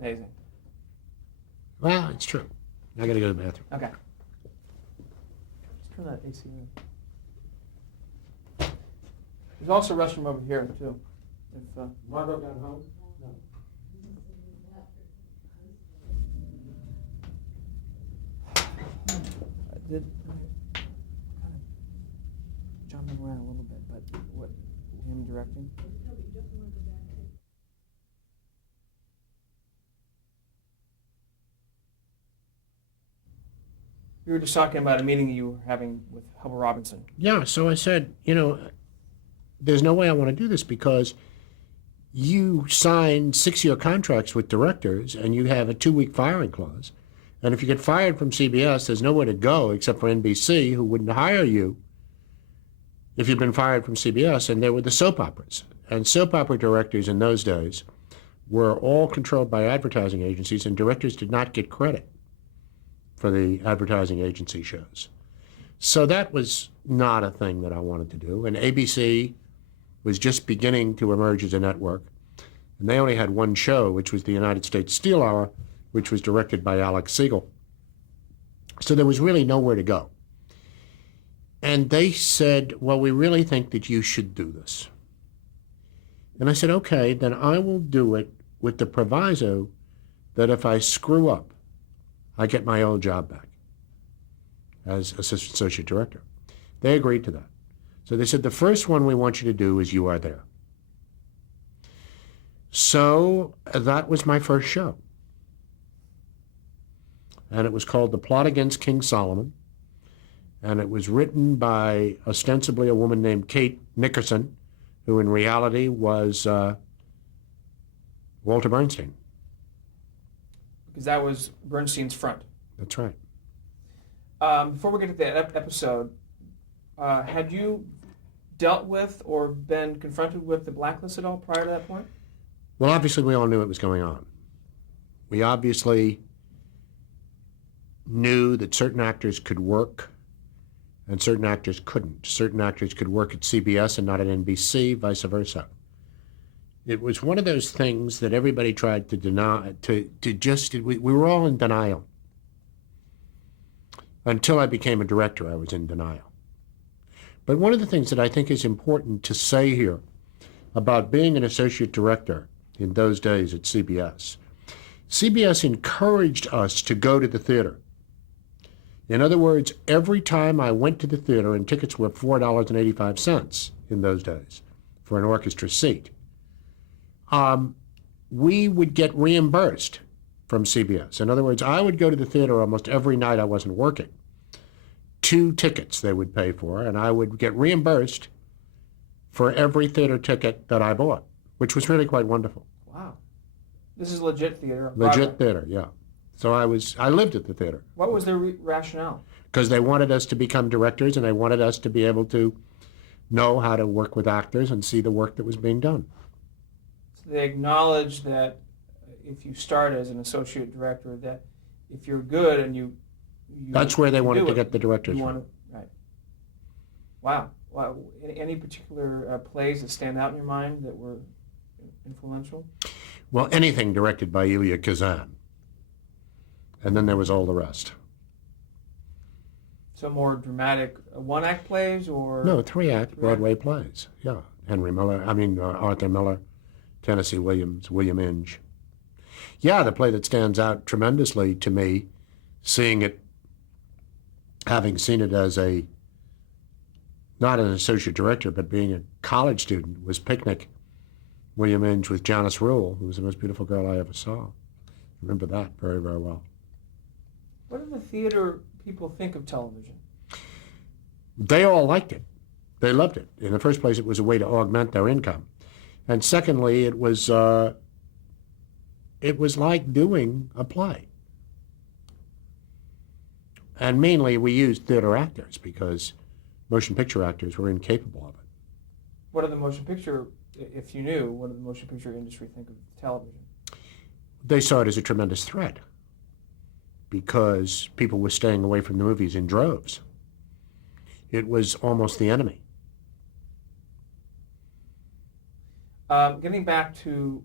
Amazing. Well, it's true. I got to go to the bathroom. Okay. Let's turn that AC in. There's also a restroom over here too. If Margot got home? No. I did kind of jumping around a little bit, but what him directing? We were just talking about a meeting you were having with Hubble Robinson. Yeah, so I said, there's no way I want to do this because you sign 6-year contracts with directors and you have a 2-week firing clause. And if you get fired from CBS, there's nowhere to go except for NBC, who wouldn't hire you if you'd been fired from CBS. And there were the soap operas. And soap opera directors in those days were all controlled by advertising agencies, and directors did not get credit for the advertising agency shows. So that was not a thing that I wanted to do. And ABC was just beginning to emerge as a network. And they only had one show, which was the United States Steel Hour, which was directed by Alex Siegel. So there was really nowhere to go. And they said, well, we really think that you should do this. And I said, okay, then I will do it with the proviso that if I screw up, I get my old job back as assistant associate director. They agreed to that. So they said, the first one we want you to do is You Are There. So that was my first show. And it was called The Plot Against King Solomon. And it was written by ostensibly a woman named Kate Nickerson, who in reality was Walter Bernstein. Because that was Bernstein's front. That's right. Before we get to that episode, had you dealt with or been confronted with the blacklist at all prior to that point? Well, obviously we all knew it was going on. We obviously knew that certain actors could work and certain actors couldn't. Certain actors could work at CBS and not at NBC, vice versa. It was one of those things that everybody tried to deny, we were all in denial. Until I became a director, I was in denial. But one of the things that I think is important to say here about being an associate director in those days at CBS, CBS encouraged us to go to the theater. In other words, every time I went to the theater, and tickets were $4.85 in those days for an orchestra seat, we would get reimbursed from CBS. In other words, I would go to the theater almost every night I wasn't working. 2 tickets they would pay for, and I would get reimbursed for every theater ticket that I bought, which was really quite wonderful. Wow. This is legit theater. Legit theater, yeah. So I lived at the theater. What was their rationale? Because they wanted us to become directors, and they wanted us to be able to know how to work with actors and see the work that was being done. So they acknowledge that if you start as an associate director, that if you're good and you that's where they wanted to it, get the directors from. Right. Wow. Wow. Any particular plays that stand out in your mind that were influential? Well, anything directed by Elia Kazan. And then there was all the rest. So more dramatic one-act plays or? No, 3-act Broadway plays. Yeah. Arthur Miller, Tennessee Williams, William Inge. Yeah, the play that stands out tremendously to me, seeing it, having seen it as not an associate director, but being a college student, was Picnic, William Inge with Janice Rule, who was the most beautiful girl I ever saw. I remember that very, very well. What do the theater people think of television? They all liked it. They loved it. In the first place, it was a way to augment their income. And secondly, it was like doing a play. And mainly we used theater actors because motion picture actors were incapable of it. What did the motion picture, if you knew, what did the motion picture industry think of television? They saw it as a tremendous threat because people were staying away from the movies in droves. It was almost the enemy. Getting back to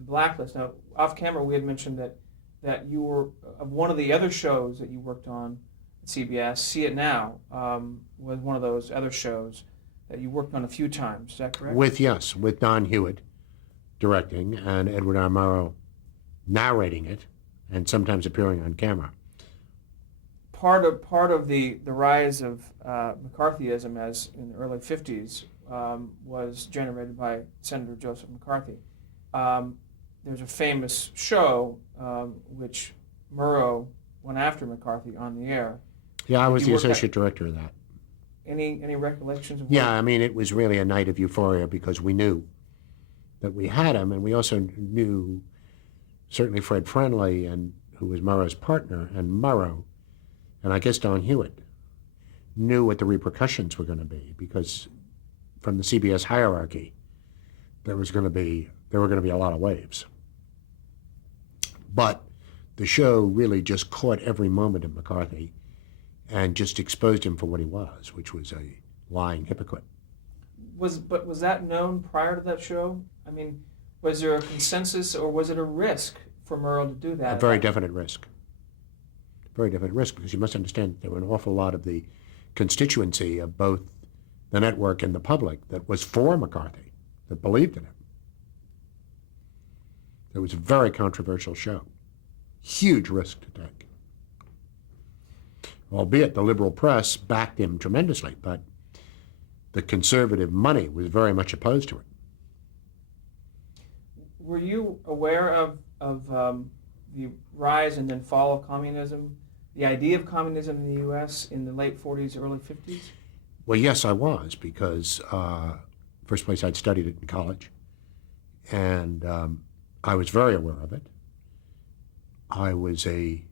Blacklist. Now, off camera, we had mentioned that you were of one of the other shows that you worked on at CBS. See It Now was one of those other shows that you worked on a few times. Is that correct? With Don Hewitt directing and Edward R. Murrow narrating it, and sometimes appearing on camera. Part of the rise of McCarthyism, as in the early 50s, was generated by Senator Joseph McCarthy. There's a famous show which Murrow went after McCarthy on the air. Yeah, I was the associate director of that. Any recollections of Yeah, I mean, it was really a night of euphoria because we knew that we had him, and we also knew certainly Fred Friendly, and who was Murrow's partner, and Murrow, and I guess Don Hewitt, knew what the repercussions were going to be, because from the CBS hierarchy, there were going to be a lot of waves. But the show really just caught every moment of McCarthy and just exposed him for what he was, which was a lying hypocrite. Was that known prior to that show? I mean, was there a consensus, or was it a risk for Murrow to do that? A very definite risk. Very definite risk, because you must understand that there were an awful lot of the constituency of both the network and the public that was for McCarthy, that believed in him. It was a very controversial show. Huge risk to take. Albeit the liberal press backed him tremendously, but the conservative money was very much opposed to it. Were you aware of the rise and then fall of communism, the idea of communism in the U.S. in the late 40s, early 50s? Well, yes, I was, because first place I'd studied it in college, and I was very aware of it. I was a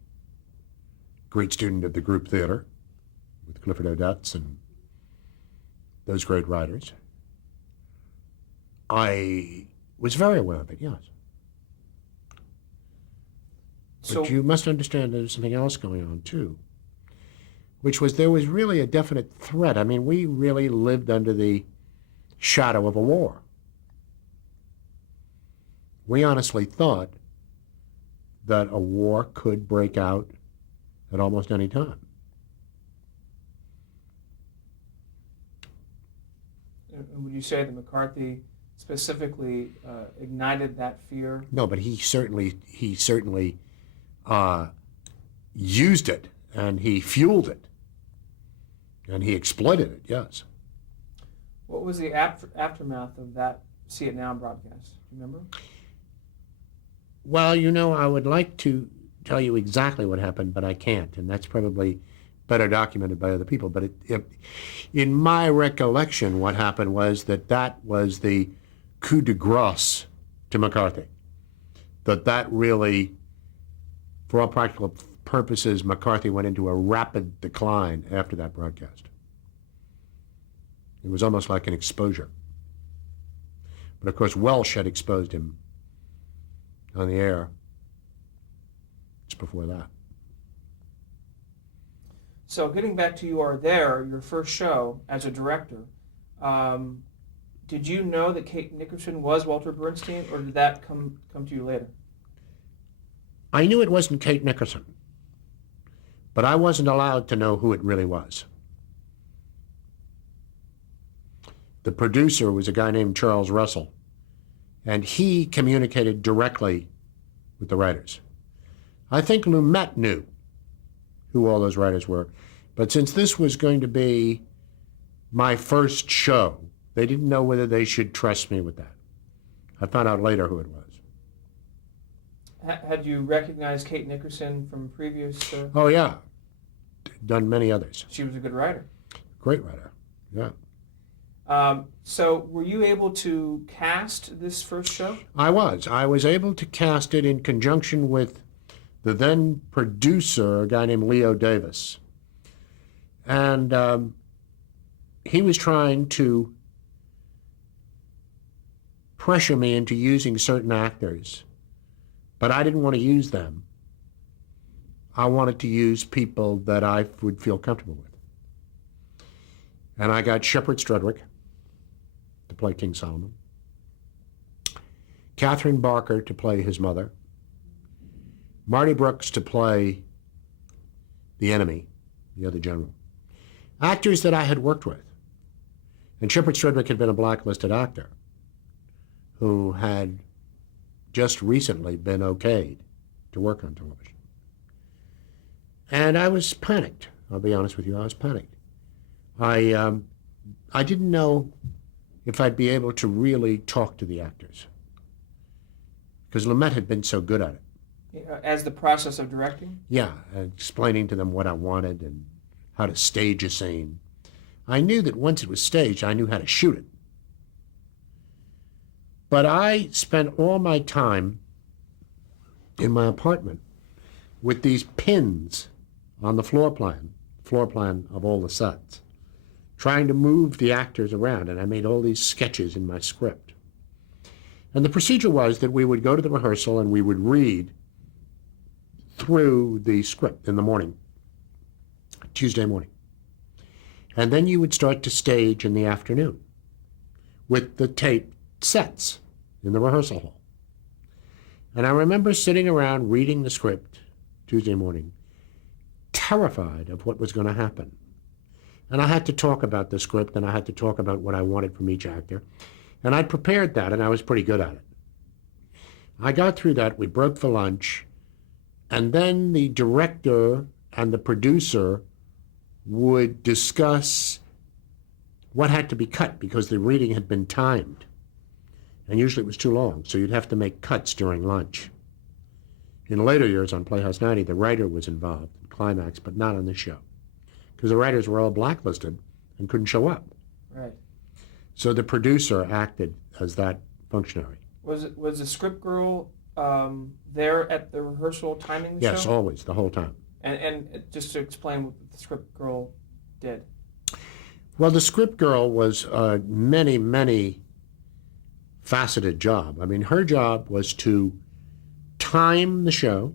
great student of the group theater with Clifford Odets and those great writers. I was very aware of it, yes. But you must understand there's something else going on, too, which was there was really a definite threat. I mean, we really lived under the shadow of a war. We honestly thought that a war could break out at almost any time. And would you say that McCarthy specifically ignited that fear? No, but he certainly used it, and he fueled it, and he exploited it, yes. What was the aftermath of that See It Now broadcast? Do you remember? Well, you know, I would like to tell you exactly what happened, but I can't, and that's probably better documented by other people. But in my recollection, what happened was that was the coup de grace to McCarthy. That really, for all practical purposes, McCarthy went into a rapid decline after that broadcast. It was almost like an exposure. But of course, Welsh had exposed him on the air just before that. So getting back to You Are There, your first show as a director, did you know that Kate Nickerson was Walter Bernstein, or did that come to you later? I knew it wasn't Kate Nickerson, but I wasn't allowed to know who it really was. The producer was a guy named Charles Russell, and he communicated directly with the writers. I think Lumet knew who all those writers were, but since this was going to be my first show, they didn't know whether they should trust me with that. I found out later who it was. Had you recognized Kate Nickerson from previous? Oh, yeah. Done many others. She was a good writer. Great writer, yeah. So were you able to cast this first show? I was able to cast it in conjunction with the then producer, a guy named Leo Davis. And he was trying to pressure me into using certain actors, but I didn't want to use them. I wanted to use people that I would feel comfortable with. And I got Shepard Strudwick to play King Solomon. Catherine Barker to play his mother, Marty Brooks to play the enemy, the other general. Actors that I had worked with. And Shepard Stredwick had been a blacklisted actor who had just recently been okayed to work on television. And I was panicked. I'll be honest with you, I was panicked. I didn't know if I'd be able to really talk to the actors because Lumet had been so good at it. As the process of directing? Yeah, explaining to them what I wanted and how to stage a scene. I knew that once it was staged, I knew how to shoot it. But I spent all my time in my apartment with these pins on the floor plan of all the sets, trying to move the actors around, and I made all these sketches in my script. And the procedure was that we would go to the rehearsal and we would read through the script in the morning, Tuesday morning. And then you would start to stage in the afternoon with the tape sets in the rehearsal hall. And I remember sitting around reading the script Tuesday morning, terrified of what was going to happen. And I had to talk about the script, and I had to talk about what I wanted from each actor. And I'd prepared that, and I was pretty good at it. I got through that, we broke for lunch, and then the director and the producer would discuss what had to be cut because the reading had been timed. And usually it was too long, so you'd have to make cuts during lunch. In later years on Playhouse 90, the writer was involved in Climax, but not on this show, because the writers were all blacklisted and couldn't show up. Right. So the producer acted as that functionary. Was the script girl there at the rehearsal timing the show? Yes, always, the whole time. And just to explain what the script girl did. Well, the script girl was a many faceted job. I mean, her job was to time the show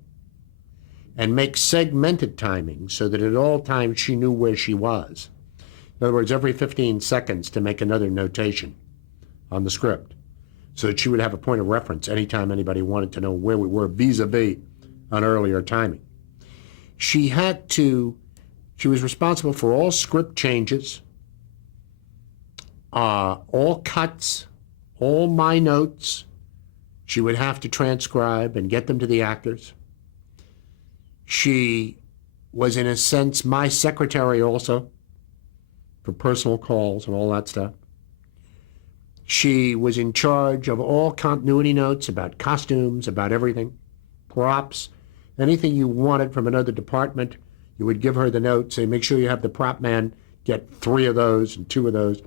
and make segmented timing so that at all times she knew where she was. In other words, every 15 seconds to make another notation on the script so that she would have a point of reference anytime anybody wanted to know where we were vis-a-vis on earlier timing. She was responsible for all script changes, all cuts, all my notes. She would have to transcribe and get them to the actors. She was, in a sense, my secretary also for personal calls and all that stuff. She was in charge of all continuity notes about costumes, about everything, props, anything you wanted from another department. You would give her the note, say, make sure you have the prop man get 3 of those and 2 of those.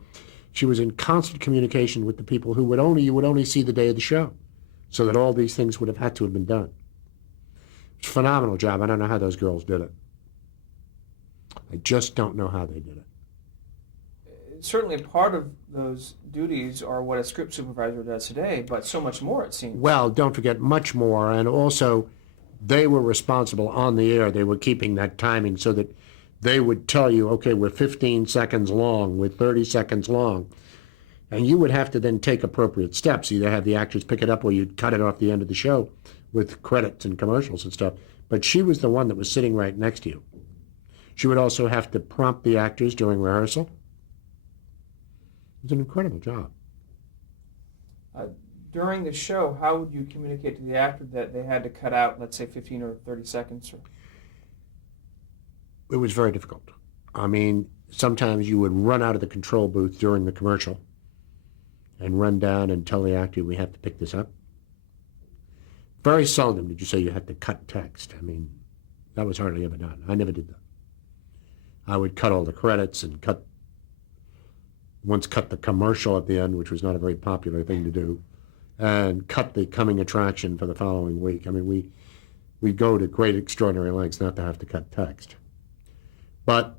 She was in constant communication with the people who you would only see the day of the show, so that all these things would have had to have been done. It's a phenomenal job. I don't know how those girls did it. I just don't know how they did it. Certainly part of those duties are what a script supervisor does today, but so much more, it seems. Well, don't forget much more, and also they were responsible on the air. They were keeping that timing so that they would tell you, okay, we're 15 seconds long, we're 30 seconds long. And you would have to then take appropriate steps, either have the actors pick it up or you'd cut it off the end of the show with credits and commercials and stuff. But she was the one that was sitting right next to you. She would also have to prompt the actors during rehearsal. It was an incredible job. During the show, how would you communicate to the actor that they had to cut out, let's say, 15 or 30 seconds? It was very difficult. I mean, sometimes you would run out of the control booth during the commercial and run down and tell the actor, we have to pick this up. Very seldom did you say you had to cut text. I mean, that was hardly ever done. I never did that. I would cut all the credits and cut the commercial at the end, which was not a very popular thing to do, and cut the coming attraction for the following week. I mean, we go to great extraordinary lengths not to have to cut text. But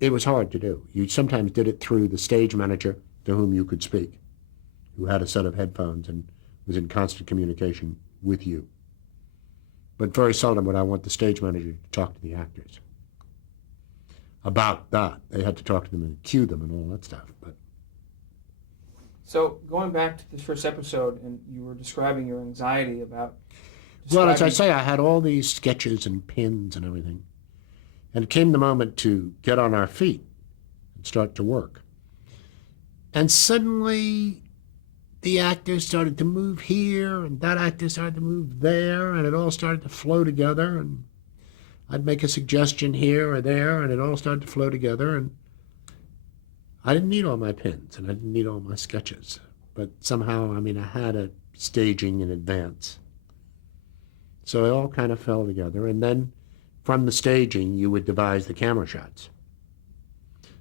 it was hard to do. You sometimes did it through the stage manager to whom you could speak, who had a set of headphones and was in constant communication with you. But very seldom would I want the stage manager to talk to the actors about that. They had to talk to them and cue them and all that stuff. But So going back to the first episode, and you were describing your anxiety about Well, as I describing. say, I had all these sketches and pins and everything. And it came the moment to get on our feet and start to work. And suddenly the actors started to move here and that actor started to move there, and it all started to flow together. And I'd make a suggestion here or there, and it all started to flow together. And I didn't need all my pins and I didn't need all my sketches. But somehow, I mean, I had a staging in advance. So it all kind of fell together. And then from the staging, you would devise the camera shots.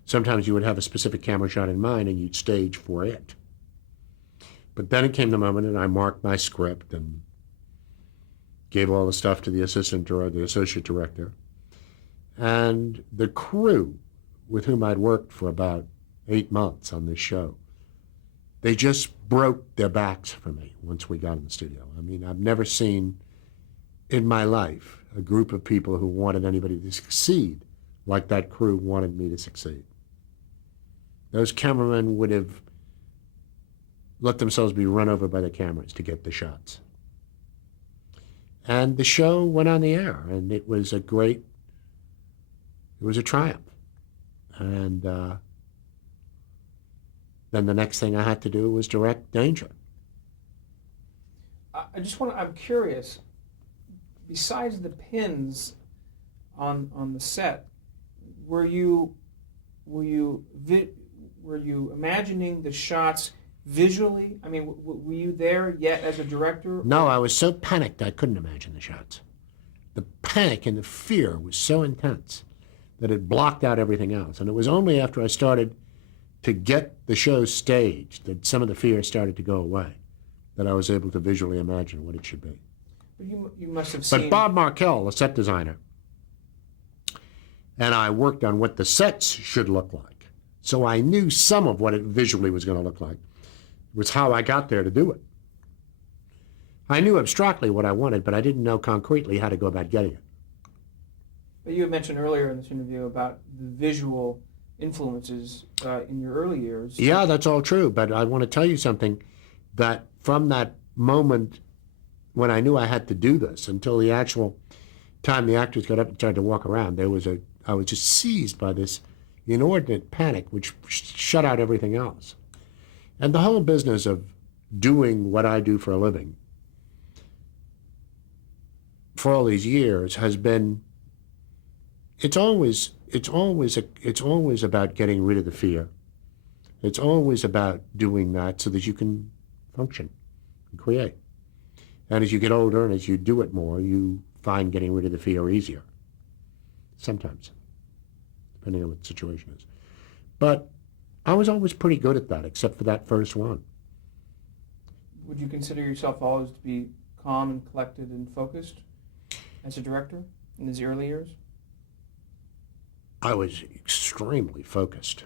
Sometimes you would have a specific camera shot in mind and you'd stage for it. But then it came the moment and I marked my script and gave all the stuff to the assistant or the associate director. And the crew with whom I'd worked for about 8 months on this show, they just broke their backs for me once we got in the studio. I mean, I've never seen in my life a group of people who wanted anybody to succeed like that crew wanted me to succeed. Those cameramen would have let themselves be run over by the cameras to get the shots. And the show went on the air, and it was a triumph. And then the next thing I had to do was direct Danger. I'm curious, besides the pins on the set, were you imagining the shots visually? I mean, were you there yet as a director? No, I was so panicked I couldn't imagine the shots. The panic and the fear was so intense that it blocked out everything else. And it was only after I started to get the show staged that some of the fear started to go away, that I was able to visually imagine what it should be. But you must have seen. But Bob Markell, the set designer, and I worked on what the sets should look like. So I knew some of what it visually was going to look like. It was how I got there to do it. I knew abstractly what I wanted, but I didn't know concretely how to go about getting it. But you had mentioned earlier in this interview about the visual influences in your early years. Yeah, that's all true, but I want to tell you something, that from that moment when I knew I had to do this until the actual time the actors got up and started to walk around, I was just seized by this inordinate panic which shut out everything else. And the whole business of doing what I do for a living for all these years has been, it's always about getting rid of the fear. It's always about doing that so that you can function and create. And as you get older and as you do it more, you find getting rid of the fear easier. Sometimes, depending on what the situation is. But I was always pretty good at that, except for that first one. Would you consider yourself always to be calm and collected and focused as a director in these early years? I was extremely focused.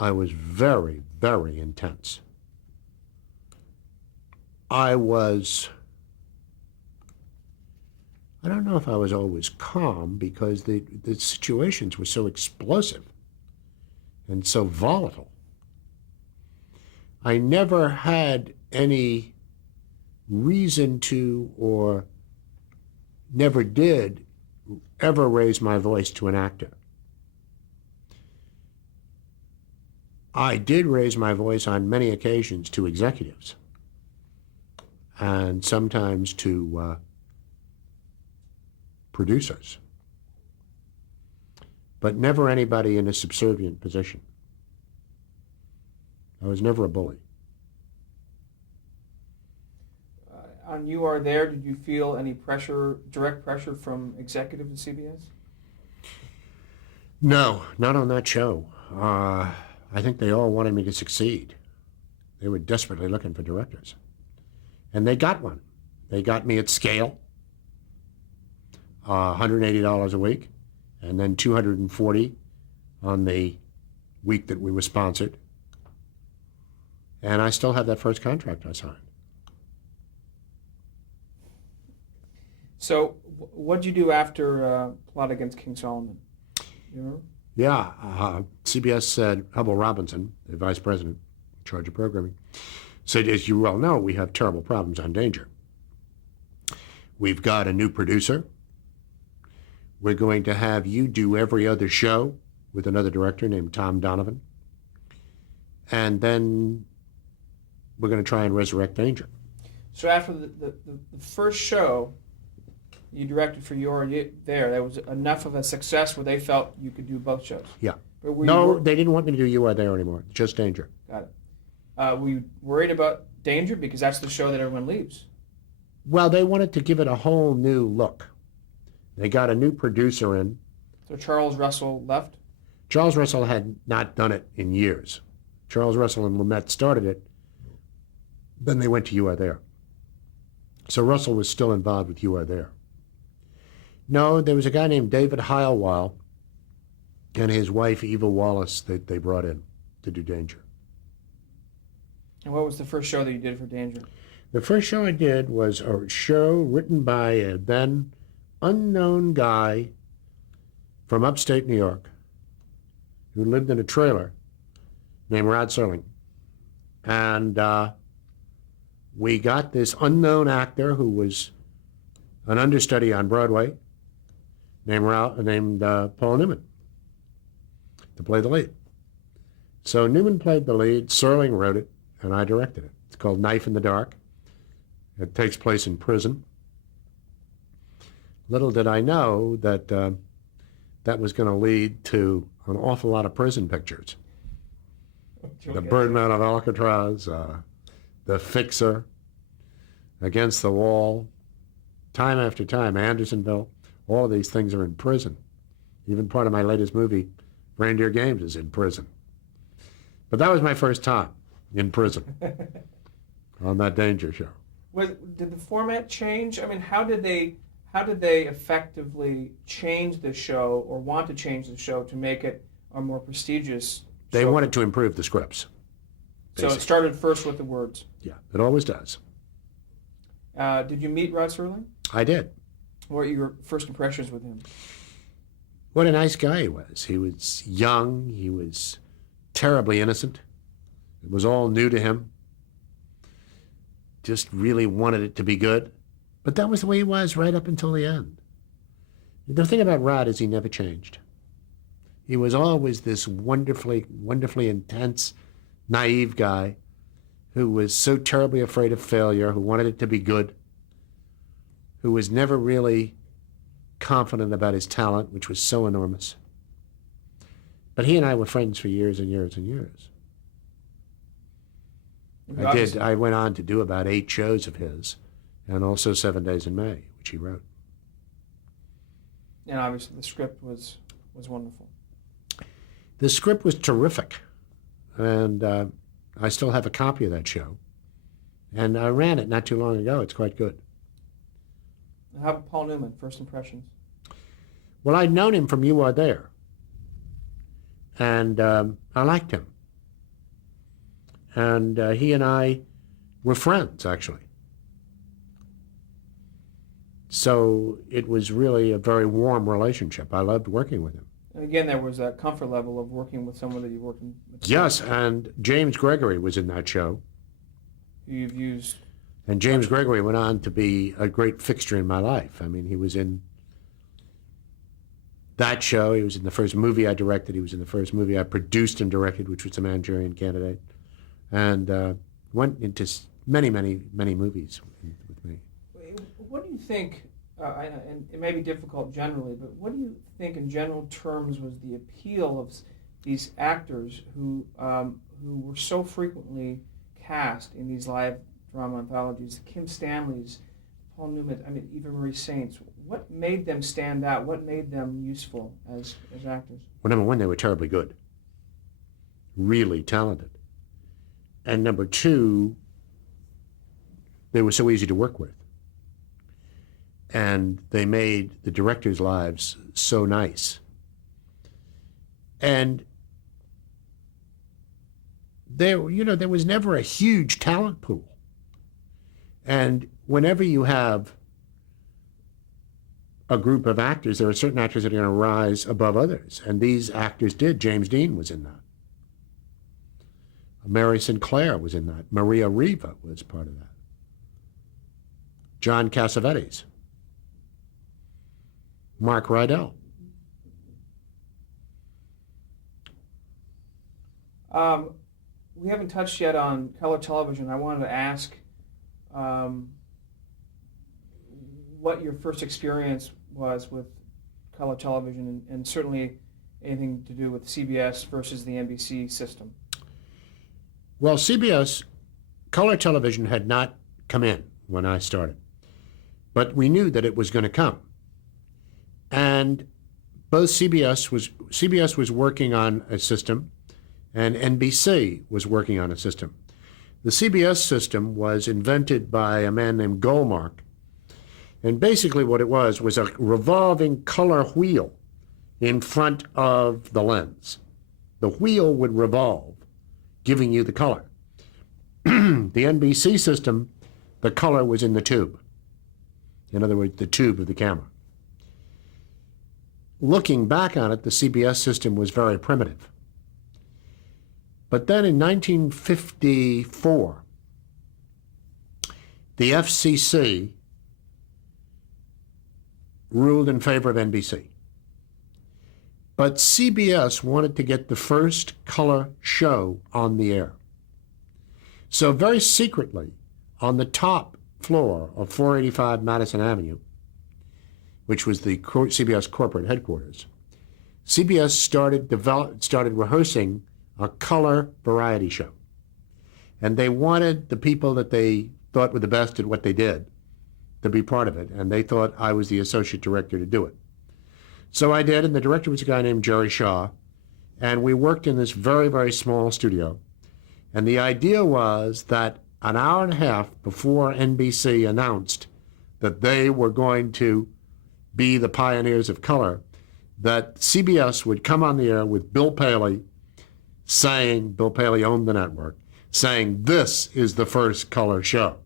I was very, very intense. I don't know if I was always calm because the situations were so explosive and so volatile. I never had any reason to, or never did, ever raise my voice to an actor. I did raise my voice on many occasions to executives and sometimes to producers, but never anybody in a subservient position. I was never a bully. On You Are There, did you feel any pressure, direct pressure from executives at CBS? No, not on that show. I think they all wanted me to succeed. They were desperately looking for directors. And they got one. They got me at scale, $180 a week, and then $240 on the week that we were sponsored. And I still have that first contract I signed. So, what did you do after Plot Against King Solomon? You remember? Yeah, CBS said Hubble Robinson, the vice president, charge of programming, said, as you well know, we have terrible problems on Danger. We've got a new producer. We're going to have you do every other show with another director named Tom Donovan. And then we're going to try and resurrect Danger. So after the first show you directed for You Are There, that was enough of a success where they felt you could do both shows? Yeah. But No, they didn't want me to do You Are There anymore. Just Danger. Got it. Were you worried about Danger? Because that's the show that everyone leaves. Well, they wanted to give it a whole new look. They got a new producer in. So Charles Russell left? Charles Russell had not done it in years. Charles Russell and Lumet started it. Then they went to You Are There. So Russell was still involved with You Are There. No, there was a guy named David Heilweill and his wife Eva Wallace that they brought in to do Danger. And what was the first show that you did for Danger? The first show I did was a show written by a then unknown guy from upstate New York who lived in a trailer named Rod Serling. And we got this unknown actor who was an understudy on Broadway named Paul Newman to play the lead. So Newman played the lead, Serling wrote it, and I directed it. It's called Knife in the Dark. It takes place in prison. Little did I know that that was going to lead to an awful lot of prison pictures. The Birdman of Alcatraz, The Fixer, Against the Wall, time after time, Andersonville, all of these things are in prison. Even part of my latest movie, Reindeer Games, is in prison. But that was my first time in prison on that Danger show. Did the format change? I mean, how did they effectively change the show or want to change the show to make it a more prestigious They show? wanted to improve the scripts. So Basically. it started first with the words. Yeah, it always does. Did you meet Rod Serling? I did. What were your first impressions with him? What a nice guy he was. He was young. He was terribly innocent. It was all new to him. Just really wanted it to be good. But that was the way he was right up until the end. The thing about Rod is he never changed. He was always this wonderfully, wonderfully intense, naive guy who was so terribly afraid of failure, who wanted it to be good, who was never really confident about his talent, which was so enormous. But he and I were friends for years and years and years. I went on to do about 8 shows of his, and also 7 Days in May, which he wrote. And obviously the script was wonderful. The script was terrific, and I still have a copy of that show. And I ran it not too long ago. It's quite good. How about Paul Newman, first impressions? Well, I'd known him from You Are There, and I liked him. And he and I were friends, actually. So it was really a very warm relationship. I loved working with him. And again, there was that comfort level of working with someone that you worked with. Yes, and James Gregory was in that show. Who you've used. And James Gregory went on to be a great fixture in my life. I mean, he was in that show. He was in the first movie I directed. He was in the first movie I produced and directed, which was The Manchurian Candidate. And went into many, many, many movies with me. What do you think, and it may be difficult generally, but what do you think in general terms was the appeal of these actors who were so frequently cast in these live drama anthologies, Kim Stanley's, Paul Newman, I mean, Eva Marie Saints? What made them stand out? What made them useful as actors? Well, number one, they were terribly good. Really talented. And number two, they were so easy to work with. And they made the directors' lives so nice. And there was never a huge talent pool. And whenever you have a group of actors, there are certain actors that are going to rise above others. And these actors did. James Dean was in that. Mary Sinclair was in that. Maria Riva was part of that. John Cassavetes. Mark Rydell. We haven't touched yet on color television. I wanted to ask what your first experience was with color television, and certainly anything to do with CBS versus the NBC system. Well, CBS, color television had not come in when I started, but we knew that it was going to come. And both CBS was working on a system, and NBC was working on a system. The CBS system was invented by a man named Goldmark, and basically what it was a revolving color wheel in front of the lens. The wheel would revolve, giving you the color. The NBC system, the color was in the tube. In other words, the tube of the camera. Looking back on it, the CBS system was very primitive. But then in 1954, the FCC ruled in favor of NBC. But CBS wanted to get the first color show on the air. So very secretly, on the top floor of 485 Madison Avenue, which was the CBS corporate headquarters, CBS started rehearsing a color variety show. And they wanted the people that they thought were the best at what they did to be part of it, and they thought I was the associate director to do it. So I did, and the director was a guy named Jerry Shaw, and we worked in this very, very small studio. And the idea was that an hour and a half before NBC announced that they were going to be the pioneers of color, that CBS would come on the air with Bill Paley saying, Bill Paley owned the network, saying, this is the first color show.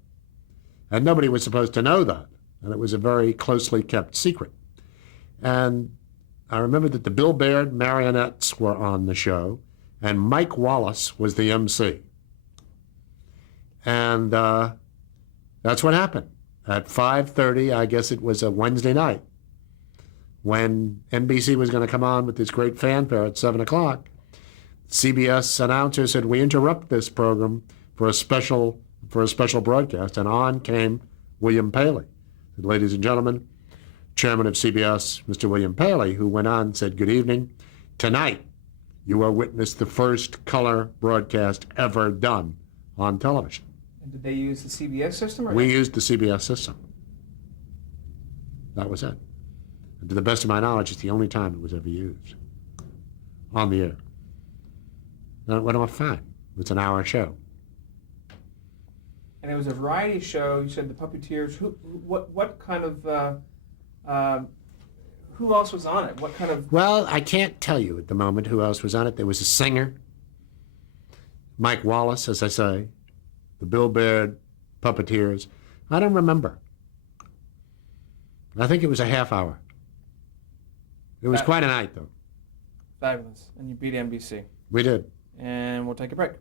And nobody was supposed to know that, and it was a very closely kept secret. And I remember that the Bill Baird marionettes were on the show, and Mike Wallace was the MC. And that's what happened. At 5:30, I guess it was a Wednesday night, when NBC was going to come on with this great fanfare at 7 o'clock, CBS announcer said, we interrupt this program for a special broadcast, and on came William Paley. Said, ladies and gentlemen, chairman of CBS, Mr. William Paley, who went on and said, good evening. Tonight, you are witness the first color broadcast ever done on television. And did they use the CBS system? We used the CBS system. That was it. And to the best of my knowledge, it's the only time it was ever used on the air. And it went off fine. It's an hour show. And it was a variety show. You said the Puppeteers. What kind of who else was on it? What kind of? Well, I can't tell you at the moment who else was on it. There was a singer, Mike Wallace, as I say, the Bill Baird Puppeteers. I don't remember. I think it was a half hour. It was quite a night, though. Fabulous. And you beat NBC. We did. And we'll take a break.